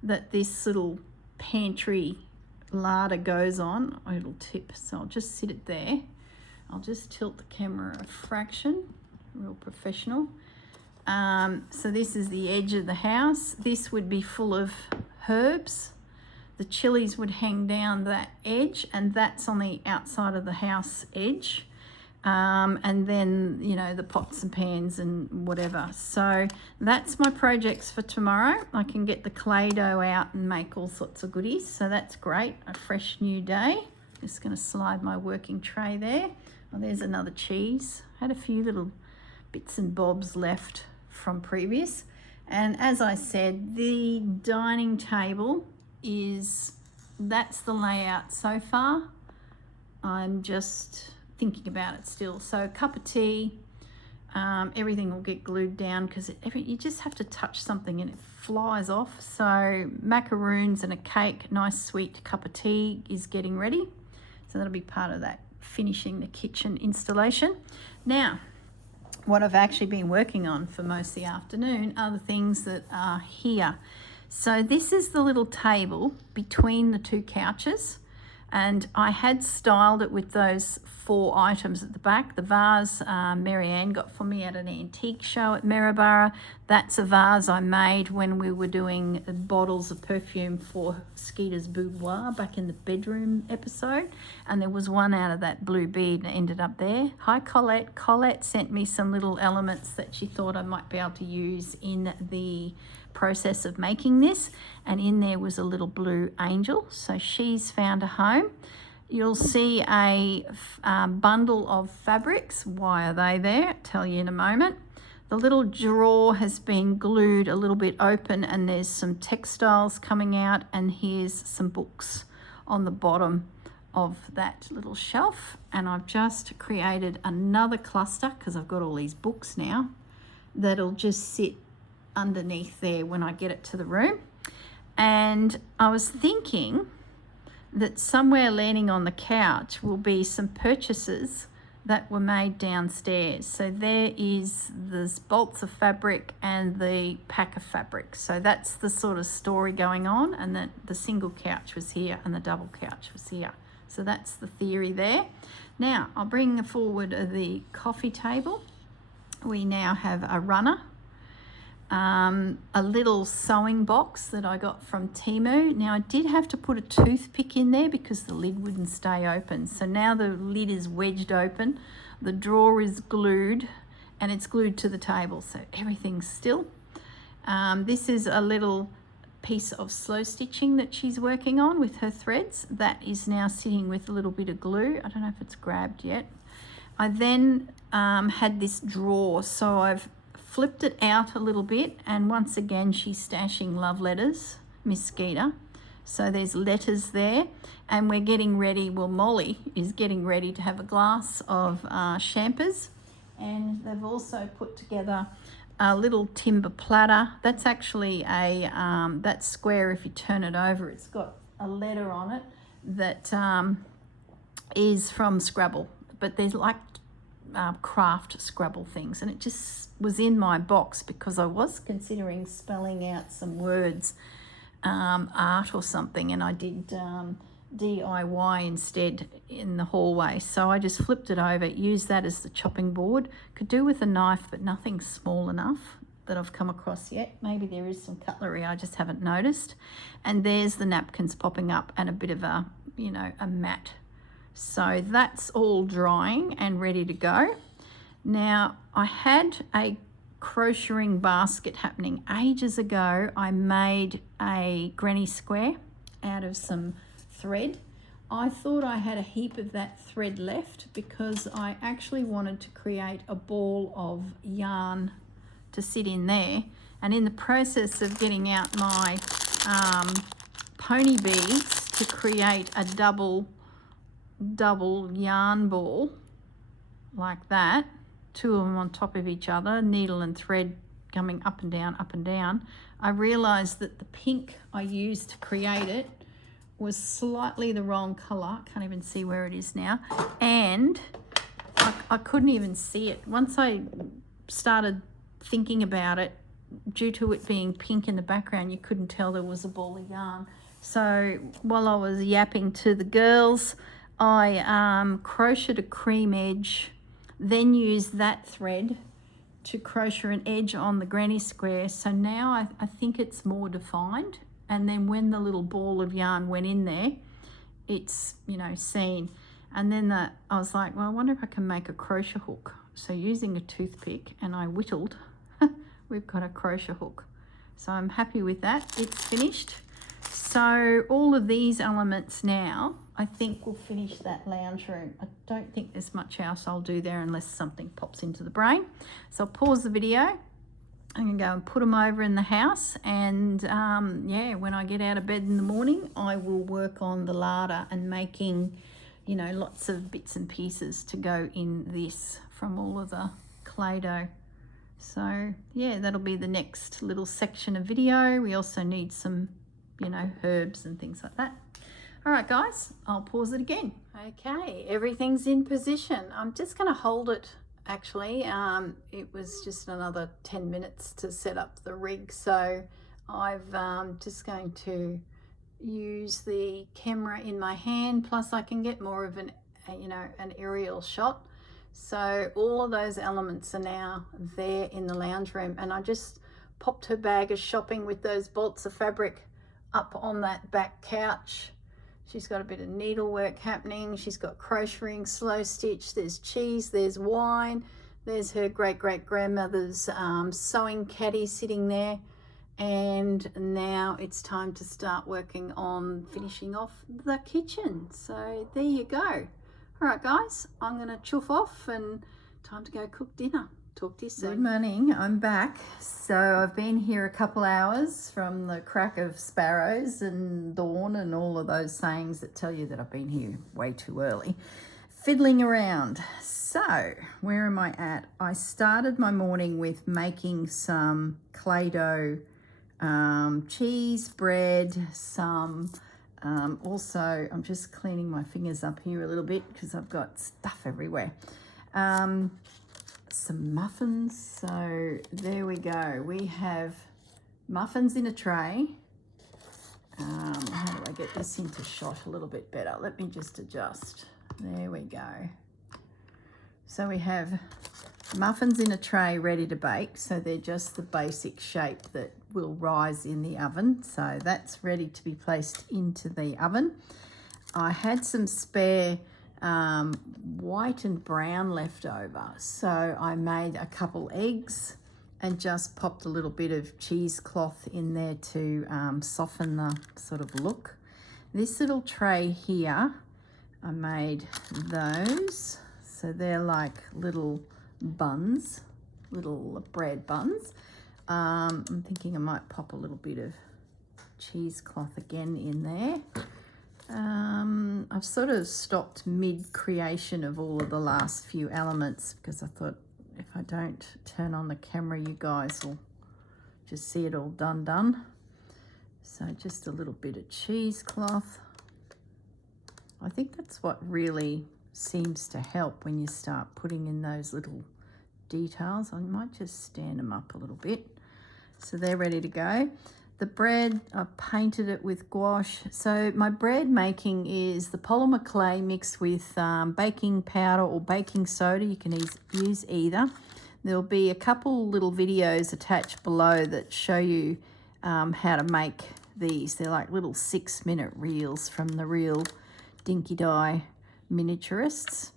that this little pantry larder goes on. Oh, it'll tip, so I'll just sit it there. I'll just tilt the camera a fraction, real professional. So this is the edge of the house. This would be full of herbs. The chilies would hang down that edge, and that's on the outside of the house edge. And then, you know, the pots and pans and whatever. So that's my projects for tomorrow. I can get the clay dough out and make all sorts of goodies. So that's great. A fresh new day. Just going to slide my working tray there. Oh, there's another cheese. Had a few little bits and bobs left from previous. And as I said, the dining table that's the layout so far. I'm just thinking about it still. So a cup of tea, everything will get glued down because you just have to touch something and it flies off. So macaroons and a cake, nice sweet cup of tea is getting ready. So that'll be part of that finishing the kitchen installation. Now, what I've actually been working on for most of the afternoon are the things that are here. So this is the little table between the 2 couches, and I had styled it with those 4 items at the back. The vase Mary Ann got for me at an antique show at Maryborough. That's a vase I made when we were doing bottles of perfume for Skeeter's boudoir back in the bedroom episode. And there was one out of that blue bead that ended up there. Hi Colette. Colette sent me some little elements that she thought I might be able to use in the process of making this. And in there was a little blue angel. So she's found a home. You'll see a bundle of fabrics. Why are they there? I'll tell you in a moment. The little drawer has been glued a little bit open and there's some textiles coming out, and here's some books on the bottom of that little shelf. And I've just created another cluster because I've got all these books now that'll just sit underneath there when I get it to the room. And I was thinking that somewhere landing on the couch will be some purchases that were made downstairs. So there is this bolts of fabric and the pack of fabric. So that's the sort of story going on, and that the single couch was here and the double couch was here. So that's the theory there. Now I'll bring forward the coffee table. We now have a runner, a little sewing box that I got from Temu. Now I did have to put a toothpick in there because the lid wouldn't stay open. So now the lid is wedged open, the drawer is glued, and it's glued to the table, so everything's still. This is a little piece of slow stitching that she's working on with her threads. That is now sitting with a little bit of glue. I don't know if it's grabbed yet. I then had this drawer, so I've flipped it out a little bit, and once again she's stashing love letters, Miss Skeeter. So there's letters there, and we're getting ready, well Molly is getting ready to have a glass of champers, and they've also put together a little timber platter. That's actually a, that square, if you turn it over, it's got a letter on it that is from Scrabble, but there's like craft Scrabble things, and it just was in my box because I was considering spelling out some words, art or something, and I did DIY instead in the hallway. So I just flipped it over, used that as the chopping board. Could do with a knife, but nothing small enough that I've come across yet. Maybe there is some cutlery I just haven't noticed. And there's the napkins popping up and a bit of a, you know, a mat. So that's all drying and ready to go. Now I had a crocheting basket happening ages ago. I made a granny square out of some thread. I thought I had a heap of that thread left because I actually wanted to create a ball of yarn to sit in there, and in the process of getting out my pony beads to create a double yarn ball like that, 2 of them on top of each other, needle and thread coming up and down, I realized that the pink I used to create it was slightly the wrong color. Can't even see where it is now, and I couldn't even see it. Once I started thinking about it, due to it being pink in the background, you couldn't tell there was a ball of yarn. So while I was yapping to the girls, I crocheted a cream edge, then used that thread to crochet an edge on the granny square. So now I think it's more defined. And then when the little ball of yarn went in there, it's, you know, seen. And then I was like, well, I wonder if I can make a crochet hook. So using a toothpick, and I whittled, we've got a crochet hook. So I'm happy with that. It's finished. So all of these elements now, I think will finish that lounge room. I don't think there's much else I'll do there unless something pops into the brain. So I'll pause the video. I'm going to go and put them over in the house, and yeah, when I get out of bed in the morning, I will work on the larder and making, you know, lots of bits and pieces to go in this from all of the clay dough. So yeah, that'll be the next little section of video. We also need some, you know, herbs and things like that. All right, guys, I'll pause it again. Okay, everything's in position. I'm just going to hold it. Actually, it was just another 10 minutes to set up the rig, so I've just going to use the camera in my hand, plus I can get more of an you know, an aerial shot. So all of those elements are now there in the lounge room, and I just popped her bag of shopping with those bolts of fabric up on that back couch. She's got a bit of needlework happening. She's got crocheting, slow stitch, there's cheese, there's wine, there's her great-great-grandmother's sewing caddy sitting there. And now it's time to start working on finishing off the kitchen. So there you go. All right, guys, I'm going to chuff off and time to go cook dinner. Talk to you soon. Good morning, I'm back. So I've been here a couple hours from the crack of sparrows and dawn and all of those sayings that tell you that I've been here way too early. Fiddling around. So where am I at? I started my morning with making some clay dough, cheese, bread, some also I'm just cleaning my fingers up here a little bit because I've got stuff everywhere. Some muffins. So there we go. We have muffins in a tray. How do I get this into shot a little bit better? Let me just adjust. There we go. So we have muffins in a tray ready to bake. So they're just the basic shape that will rise in the oven. So that's ready to be placed into the oven. I had some spare white and brown left over. So I made a couple eggs and just popped a little bit of cheesecloth in there to soften the sort of look. This little tray here, I made those. So they're like little buns, little bread buns. I'm thinking I might pop a little bit of cheesecloth again in there. I've sort of stopped mid-creation of all of the last few elements because I thought if I don't turn on the camera, you guys will just see it all done. So just a little bit of cheesecloth. I think that's what really seems to help when you start putting in those little details. I might just stand them up a little bit. So they're ready to go. The bread, I painted it with gouache. So my bread making is the polymer clay mixed with baking powder or baking soda. You can use either. There'll be a couple little videos attached below that show you how to make these. They're like little 6-minute reels from the real Dinky Dye miniaturists.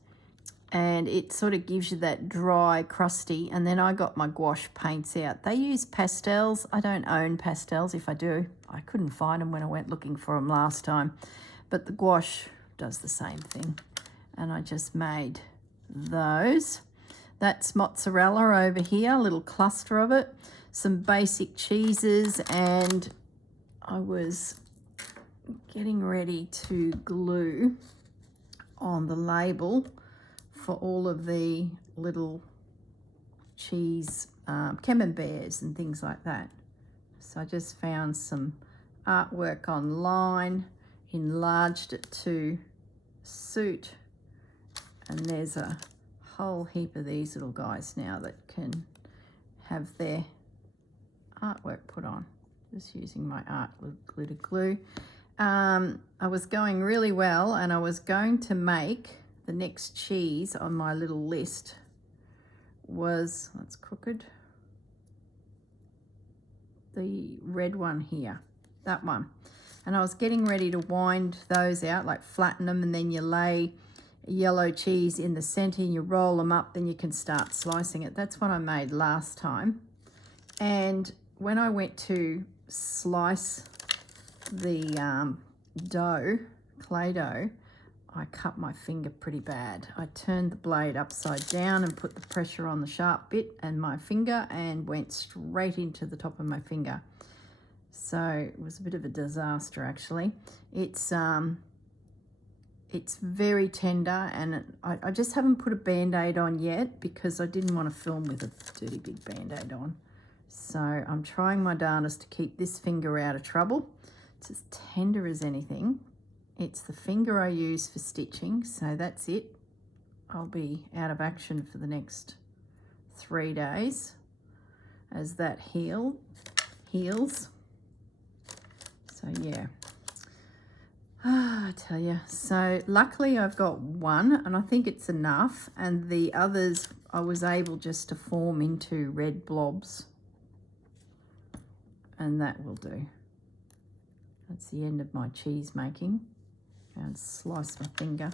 And it sort of gives you that dry, crusty. And then I got my gouache paints out. They use pastels. I don't own pastels. If I do, I couldn't find them when I went looking for them last time. But the gouache does the same thing. And I just made those. That's mozzarella over here, a little cluster of it. Some basic cheeses. And I was getting ready to glue on the label for all of the little cheese camemberts and things like that. So I just found some artwork online, enlarged it to suit, and there's a whole heap of these little guys now that can have their artwork put on. Just using my art glitter glue. I was going really well, and I was going to make the next cheese on my little list was, that's crooked, the red one here, that one. And I was getting ready to wind those out, like flatten them, and then you lay yellow cheese in the center and you roll them up, then you can start slicing it. That's what I made last time. And when I went to slice the dough, clay dough, I cut my finger pretty bad. I turned the blade upside down and put the pressure on the sharp bit and my finger, and went straight into the top of my finger. So it was a bit of a disaster actually. It's very tender, and I just haven't put a band-aid on yet because I didn't want to film with a dirty big band-aid on. So I'm trying my darndest to keep this finger out of trouble. It's as tender as anything. It's the finger I use for stitching, so that's it. I'll be out of action for the next 3 days as that heals. So yeah, I tell you. So luckily I've got one, and I think it's enough, and the others I was able just to form into red blobs, and that will do. That's the end of my cheese making. And slice my finger,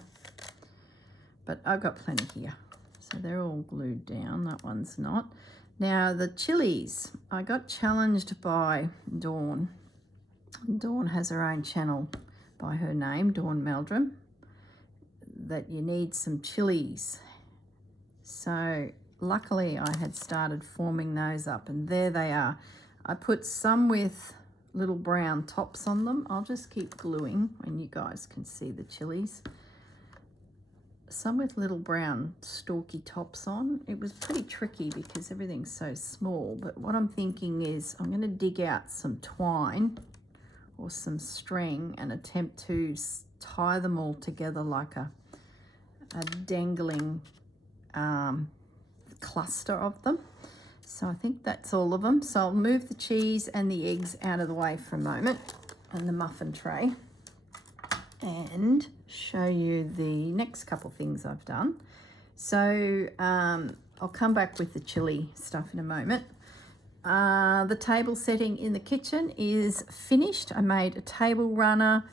but I've got plenty here, so they're all glued down. That one's not. Now the chilies, I got challenged by Dawn. Dawn has her own channel by her name, Dawn Meldrum, that you need some chilies. So luckily I had started forming those up, and there they are. I put some with little brown tops on them. I'll just keep gluing and you guys can see the chilies. Some with little brown stalky tops on. It was pretty tricky because everything's so small, but what I'm thinking is I'm going to dig out some twine or some string and attempt to tie them all together like a dangling cluster of them. So I think that's all of them. So I'll move the cheese and the eggs out of the way for a moment, and the muffin tray, and show you the next couple things I've done. So I'll come back with the chili stuff in a moment. The table setting in the kitchen is finished. I made a table runner,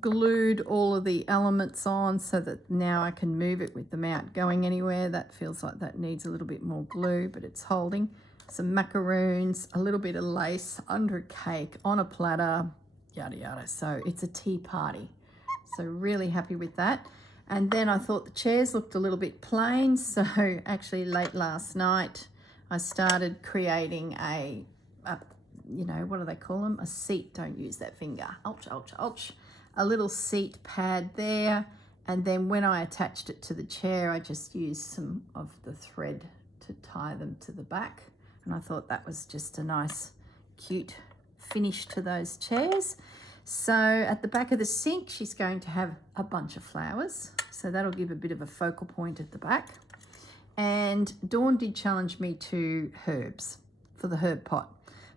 glued all of the elements on so that now I can move it with them out going anywhere. That feels like that needs a little bit more glue, but it's holding. Some macaroons, a little bit of lace under a cake on a platter, yada yada. So it's a tea party. So really happy with that. And then I thought the chairs looked a little bit plain, so actually late last night I started creating a you know, what do they call them? A seat. Don't use that finger. Ouch, ouch, ouch. A little seat pad there, and then when I attached it to the chair I just used some of the thread to tie them to the back, and I thought that was just a nice cute finish to those chairs. So at the back of the sink she's going to have a bunch of flowers, so that'll give a bit of a focal point at the back. And Dawn did challenge me to herbs for the herb pot,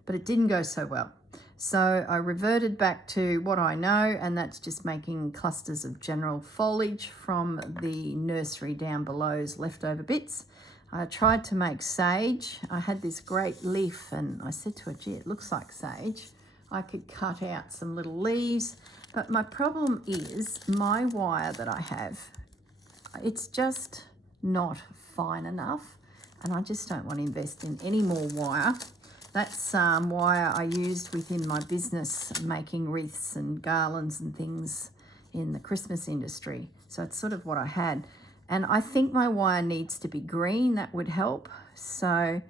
but it didn't go so well. So I reverted back to what I know, and that's just making clusters of general foliage from the nursery down below's leftover bits. I tried to make sage. I had this great leaf and I said to her, gee, it looks like sage. I could cut out some little leaves, but my problem is my wire that I have, it's just not fine enough, and I just don't want to invest in any more wire. That's wire I used within my business, making wreaths and garlands and things in the Christmas industry. So it's sort of what I had. And I think my wire needs to be green. That would help. So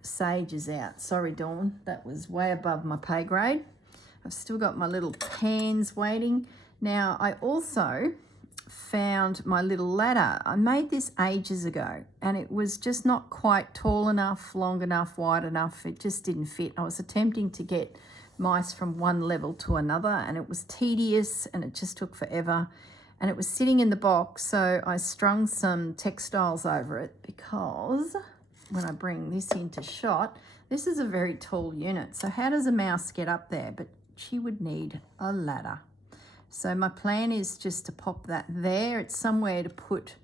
sage is out. Sorry, Dawn. That was way above my pay grade. I've still got my little pans waiting. Now, I also found my little ladder. I made this ages ago, and it was just not quite tall enough, long enough, wide enough. It just didn't fit. I was attempting to get mice from one level to another, and it was tedious and it just took forever, and it was sitting in the box. So I strung some textiles over it, because when I bring this into shot, this is a very tall unit. So how does a mouse get up there? But she would need a ladder. So my plan is just to pop that there. It's somewhere to put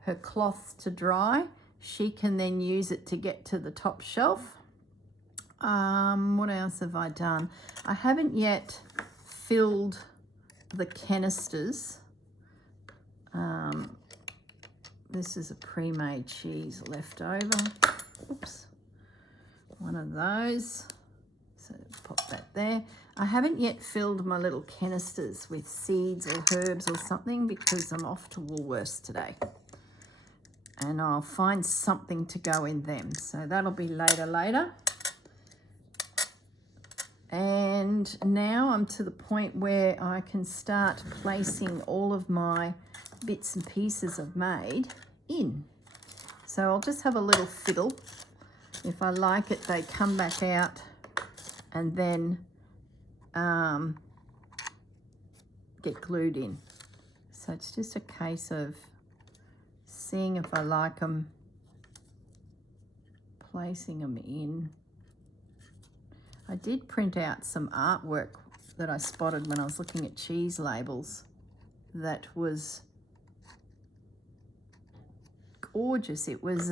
her cloths to dry. She can then use it to get to the top shelf. What else have I done? I haven't yet filled the canisters. This is a pre-made cheese left over. Oops. One of those. So pop that there. I haven't yet filled my little canisters with seeds or herbs or something, because I'm off to Woolworths today. And I'll find something to go in them. So that'll be later. And now I'm to the point where I can start placing all of my bits and pieces I've made in. So I'll just have a little fiddle. If I like it, they come back out, and then get glued in. So it's just a case of seeing if I like them, placing them in. I did print out some artwork that I spotted when I was looking at cheese labels that was gorgeous. It was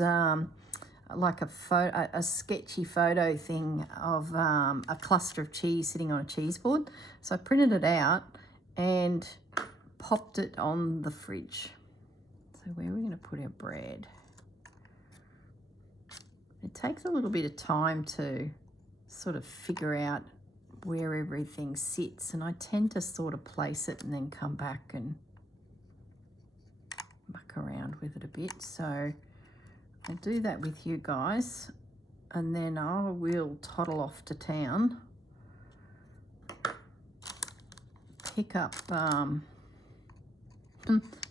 like a sketchy photo thing of a cluster of cheese sitting on a cheese board. So I printed it out and popped it on the fridge. So where are we going to put our bread? It takes a little bit of time to sort of figure out where everything sits, and I tend to sort of place it and then come back and muck around with it a bit. So I'll do that with you guys, and then I will toddle off to town, pick up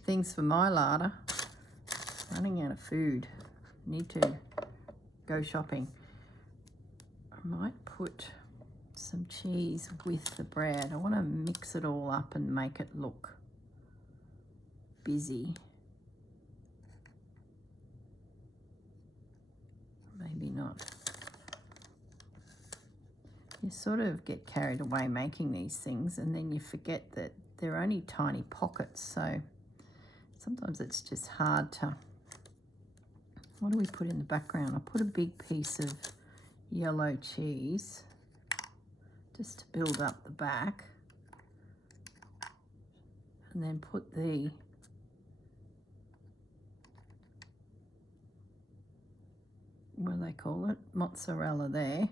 things for my larder. Running out of food, need to go shopping. I might put some cheese with the bread. I want to mix it all up and make it look busy. Maybe not. You sort of get carried away making these things, and then you forget that they're only tiny pockets, so sometimes it's just hard to... What do we put in the background? I put a big piece of yellow cheese just to build up the back, and then put the what do they call it? Mozzarella there.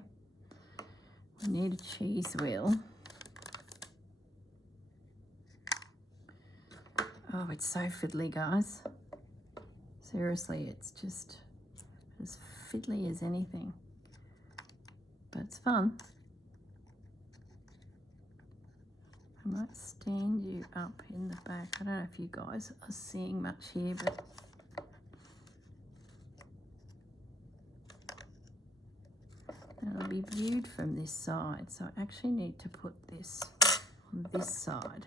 We need a cheese wheel. Oh, it's so fiddly, guys. Seriously, it's just as fiddly as anything. But it's fun. I might stand you up in the back. I don't know if you guys are seeing much here, but it'll be viewed from this side. So I actually need to put this on this side.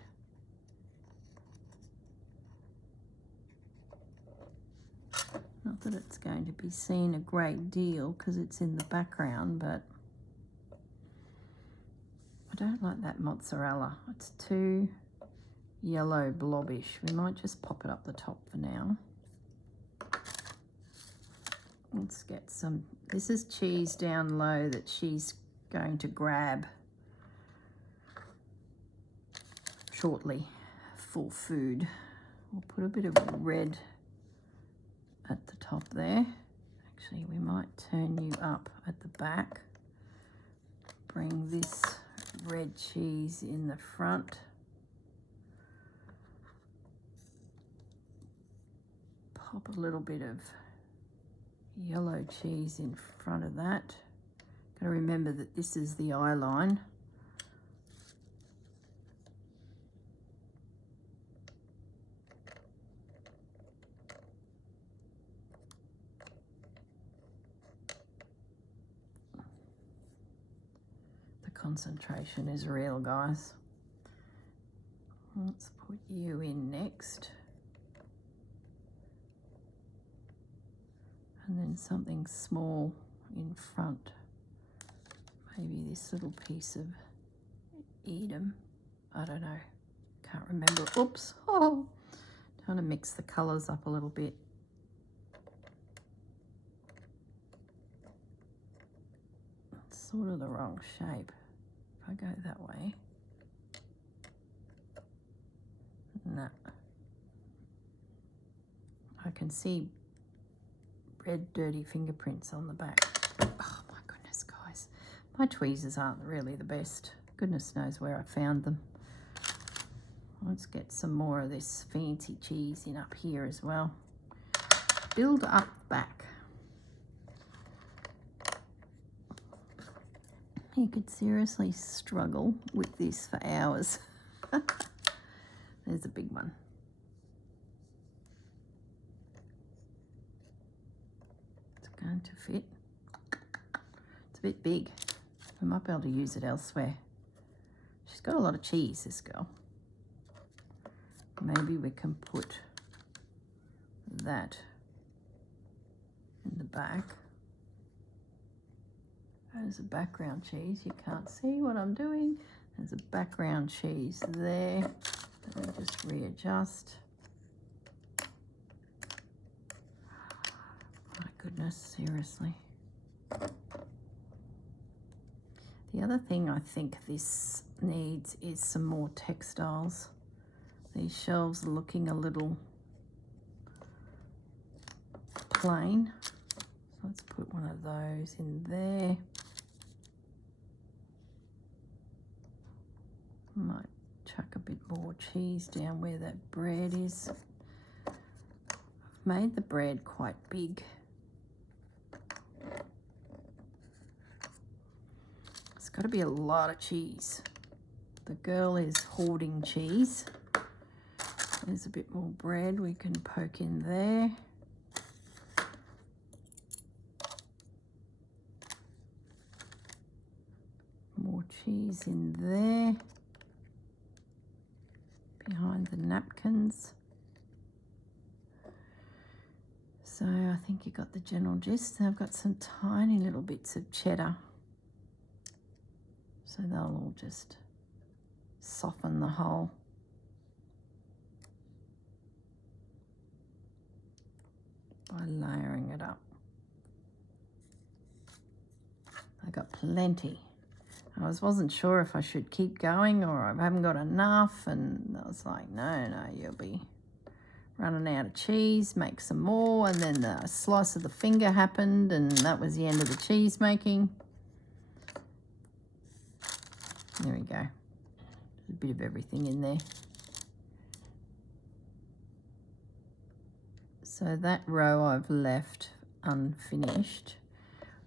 Not that it's going to be seen a great deal because it's in the background, but I don't like that mozzarella. It's too yellow blobbish. We might just pop it up the top for now. Let's get some, this is cheese down low that she's going to grab shortly for food. We'll put a bit of red at the top there. Actually, we might turn you up at the back. Bring this red cheese in the front. Pop a little bit of yellow cheese in front of that. Got to remember that this is the eye line. Concentration is real, guys. Let's put you in next. And then something small in front. Maybe this little piece of Edam. I don't know. Can't remember. Oops. Oh, trying to mix the colours up a little bit. It's sort of the wrong shape. I go that way. No. I can see red dirty fingerprints on the back. Oh my goodness, guys. My tweezers aren't really the best. Goodness knows where I found them. Let's get some more of this fancy cheese in up here as well. Build up back. You could seriously struggle with this for hours. There's a big one. It's going to fit. It's a bit big. We might be able to use it elsewhere. She's got a lot of cheese, this girl. Maybe we can put that in the back. There's a background cheese. You can't see what I'm doing. There's a background cheese there. And just readjust. My goodness, seriously. The other thing I think this needs is some more textiles. These shelves are looking a little plain. So let's put one of those in there. Might chuck a bit more cheese down where that bread is. I've made the bread quite big. It's got to be a lot of cheese. The girl is hoarding cheese. There's a bit more bread we can poke in there. More cheese in there. Behind the napkins. So I think you got the general gist. I've got some tiny little bits of cheddar. So they'll all just soften the whole. By layering it up. I got plenty. I wasn't sure if I should keep going or I haven't got enough, and I was like, no, you'll be running out of cheese, make some more, and then the slice of the finger happened, and that was the end of the cheese making. There we go. There's a bit of everything in there. So that row I've left unfinished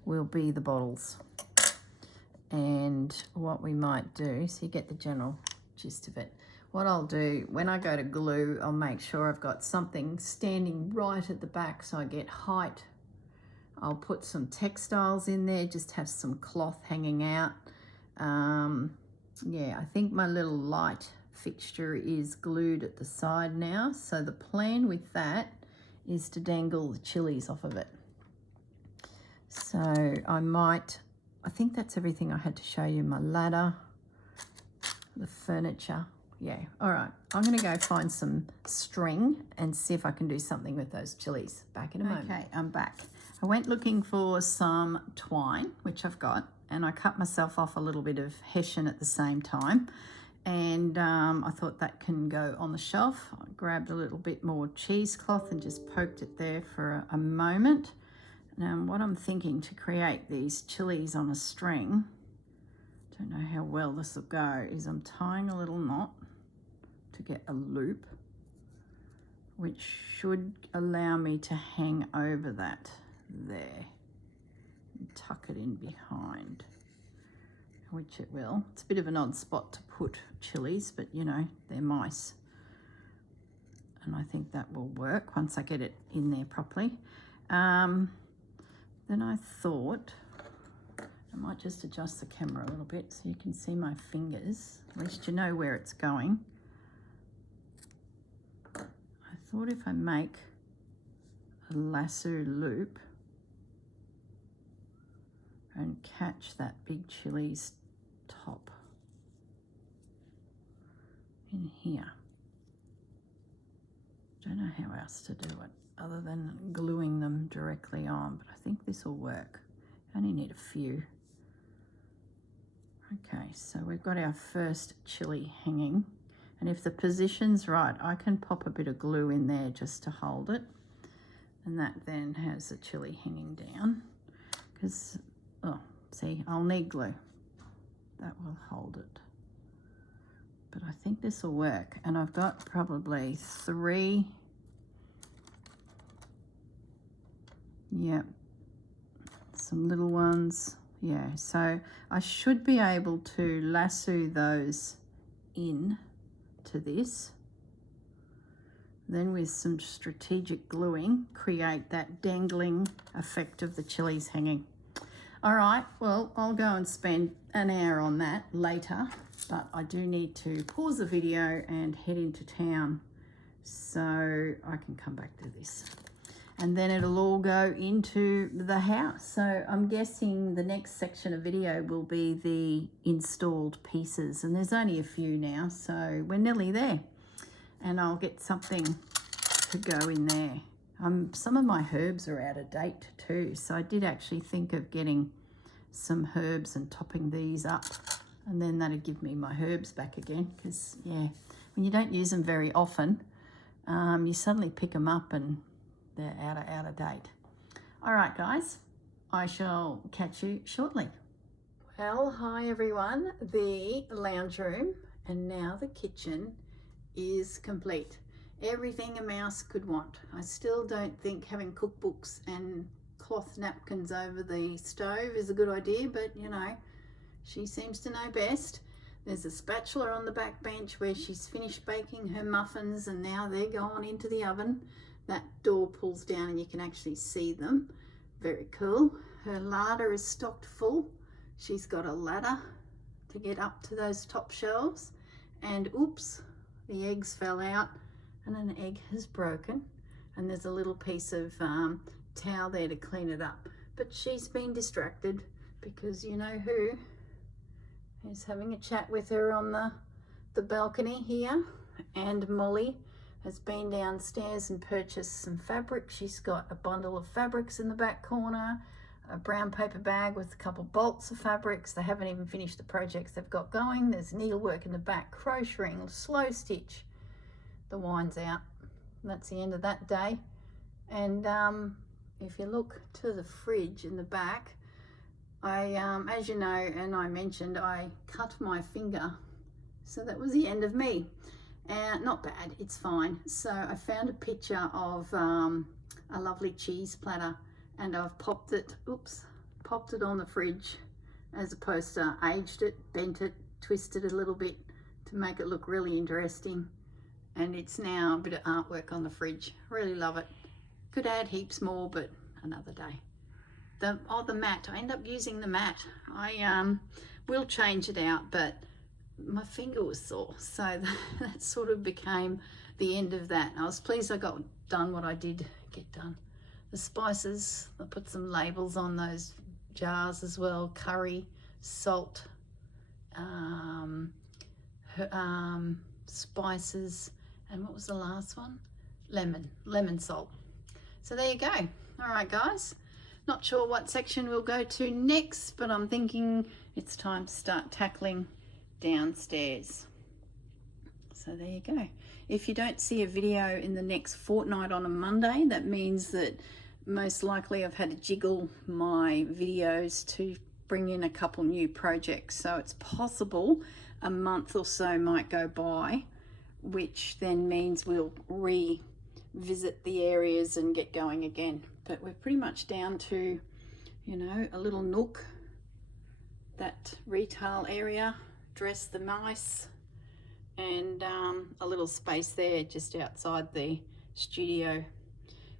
will be the bottles. And what we might do, so you get the general gist of it. What I'll do, when I go to glue, I'll make sure I've got something standing right at the back so I get height. I'll put some textiles in there, just have some cloth hanging out. Yeah, I think my little light fixture is glued at the side now. So the plan with that is to dangle the chilies off of it. So I think that's everything I had to show you. My ladder, the furniture. Yeah, all right. I'm going to go find some string and see if I can do something with those chilies. Back in a moment. Okay, I'm back. I went looking for some twine, which I've got, and I cut myself off a little bit of hessian at the same time. And I thought that can go on the shelf. I grabbed a little bit more cheesecloth and just poked it there for a moment. Now, what I'm thinking to create these chilies on a string, don't know how well this will go, is I'm tying a little knot to get a loop, which should allow me to hang over that there and tuck it in behind, which it will. It's a bit of an odd spot to put chilies, but you know, they're mice. And I think that will work once I get it in there properly. Then I thought I might just adjust the camera a little bit so you can see my fingers. At least you know where it's going. I thought if I make a lasso loop and catch that big chili's top in here. Don't know how else to do it other than gluing them directly on, but I think this will work. I only need a few. Okay, so we've got our first chili hanging, and if the position's right, I can pop a bit of glue in there just to hold it, and that then has the chili hanging down, because, oh, see, I'll need glue. That will hold it. But I think this will work, and I've got probably 3. Yep, some little ones. Yeah, so I should be able to lasso those in to this. Then with some strategic gluing, create that dangling effect of the chilies hanging. All right, well, I'll go and spend an hour on that later, but I do need to pause the video and head into town so I can come back to this. And then it'll all go into the house. So I'm guessing the next section of video will be the installed pieces. And there's only a few now, so we're nearly there. and I'll get something to go in there. Some of my herbs are out of date too, so I did actually think of getting some herbs and topping these up, and then that'd give me my herbs back again, because yeah, when you don't use them very often, you suddenly pick them up and they're out of date. All right guys, I shall catch you shortly. Well, hi everyone. The lounge room and now the kitchen is complete. Everything a mouse could want. I still don't think having cookbooks and cloth napkins over the stove is a good idea, but you know, she seems to know best. There's a spatula on the back bench where she's finished baking her muffins and now they're going into the oven. That door pulls down and you can actually see them. Very cool. Her larder is stocked full. She's got a ladder to get up to those top shelves, and oops, the eggs fell out and an egg has broken, and there's a little piece of towel there to clean it up. But she's been distracted because you know who is having a chat with her on the balcony here, and Molly has been downstairs and purchased some fabric. She's got a bundle of fabrics in the back corner, a brown paper bag with a couple bolts of fabrics. They haven't even finished the projects they've got going. There's needlework in the back, crocheting, slow stitch. The wine's out. That's the end of that day. And if you look to the fridge in the back, I, as you know, and I mentioned, I cut my finger. So that was the end of me. Not bad, it's fine. So I found a picture of a lovely cheese platter, and I've popped it on the fridge as opposed to aged it, bent it, twisted it a little bit to make it look really interesting. And it's now a bit of artwork on the fridge. Really love it. Could add heaps more, but another day. The mat, I end up using the mat. I will change it out, but my finger was sore, so that sort of became the end of that. I was pleased I got done what I did get done. The spices, I put some labels on those jars as well. Curry, salt, spices, and what was the last one? Lemon salt. So there you go. All right guys, not sure what section we'll go to next, but I'm thinking it's time to start tackling downstairs. So there you go. If you don't see a video in the next fortnight on a Monday, that means that most likely I've had to jiggle my videos to bring in a couple new projects. So it's possible a month or so might go by, which then means we'll revisit the areas and get going again. But we're pretty much down to, you know, a little nook, that retail area, dress the mice, and a little space there just outside the studio.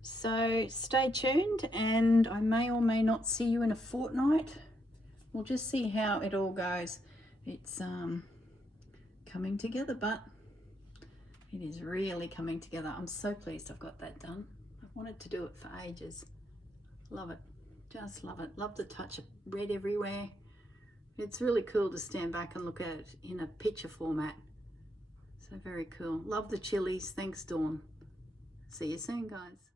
So stay tuned, and I may or may not see you in a fortnight. We'll just see how it all goes. It's coming together, but it is really coming together. I'm so pleased I've got that done. I've wanted to do it for ages. Love it, just love it. Love the touch of red everywhere. It's really cool to stand back and look at it in a picture format. So very cool. Love the chilies. Thanks, Dawn. See you soon, guys.